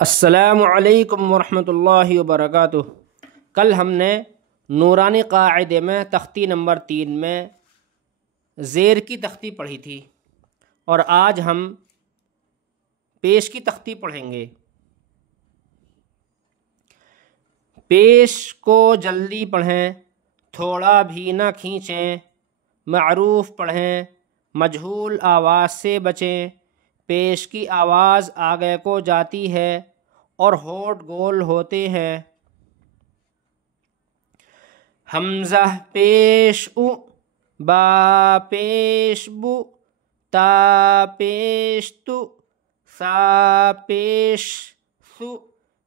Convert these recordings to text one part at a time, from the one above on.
السلام علیکم ورحمۃ اللہ وبرکاتہ۔ کل ہم نے نورانی قاعدے میں تختی نمبر 3 میں زیر کی تختی پڑھی تھی، اور آج ہم پیش کی تختی پڑھیں گے۔ پیش کو جلدی پڑھیں، تھوڑا بھی نہ کھینچیں، معروف پڑھیں، مجہول آواز سے بچیں۔ پیش کی آواز آگے کو جاتی ہے اور ہونٹ گول ہوتے ہیں۔ حمزہ پیش او، با پیش بو، تا پیش تو، سا پیش سو،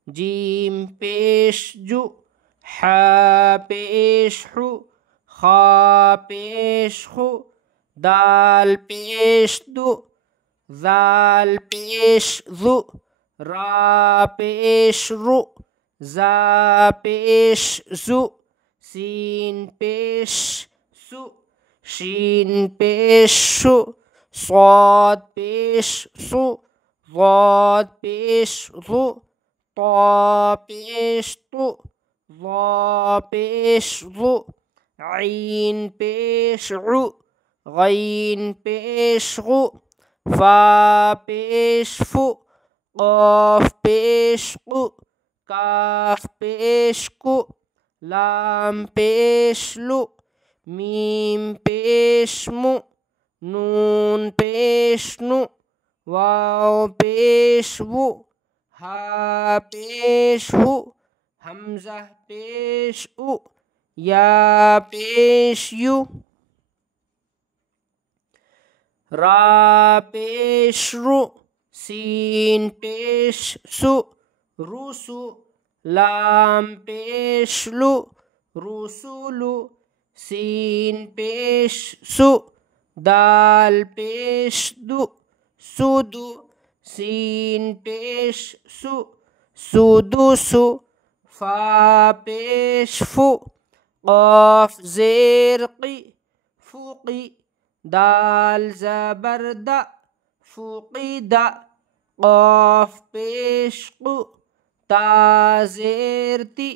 جیم پیش جو، ح پیش حو، خا پیش خو، دال پیش دو، زال پیش ذو، را پیش رو، زا پیش زو، سین پیش سو، شین پیش شو، صاد پیش سو، ضاد پیش ضو، طا پیش تو، ظا پیش ظو، عین پیش عو، غین پیش غو، فا پیش فو، قاف پیش قو، کاف پیش کو، لام پیش لو، میم پیش مو، نون پیش نو، واو پیش وو، ہا پیش ہو، حمزہ پیش او، یا پیش یو، را پیش رو، سین پیش سو، روسو، لام پیش لو، رسولو، سین پیش سو، دال پیش دو، سودو، سین پیش سو، سودوسو، فا پیش فو، قاف زیر قی، فوقی، دال زبر دا، فوقیدا، قاف پیش قو، تا زیر تی،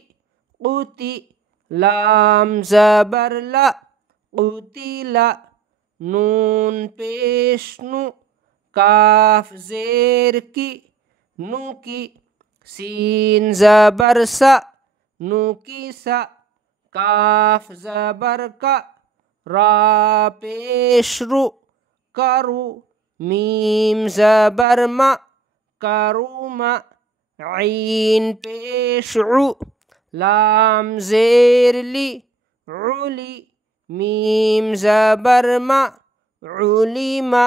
قوتی، لام زبر لا، قوتیلا، نون پیش نو، کاف زیر کی، نو کی، سین زبر سا، نو کی سا، کاف زبر کا، را پیش رو، کرو، میم زبر ما، کروما، عین پیش عو، لام زیر لی، علی، میم زبر ما، علیما،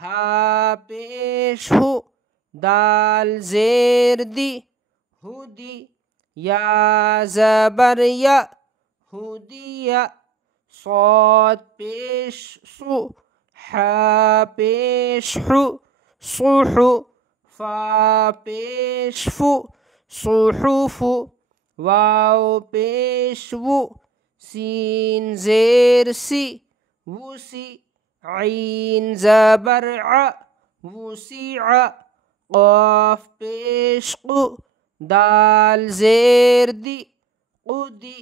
ہا پیش ہو، دال زیر دی، ہدی، یا زبر یا، ہدیہ، صاد پیش سو، ح پیش حو، صوحو، فا پیش فو، صحف، واو پیش وو، سین زیر سی، وسی، عین زبر ع، وسیع، قاف پیش قو، دال زیر دی، قدی،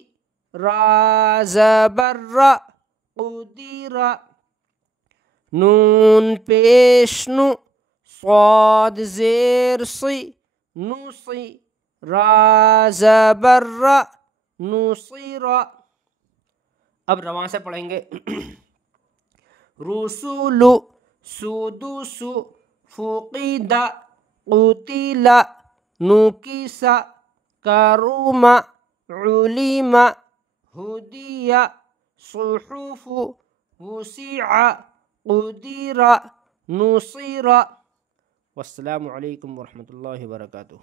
را زبر را، قدیرا، نون پیش نو، صاد زیر سی، نوسی، را زبر را، نوصیرا۔ اب رواں سے پڑھیں گے۔ رسولو، سودوسو، فوقیدا، قوتیلا، نوکیسا، کروما، علیما، ہدیہ، صحف، وسیع، قدیرا، نصیرا۔ والسلام علیکم ورحمۃ اللہ وبرکاتہ۔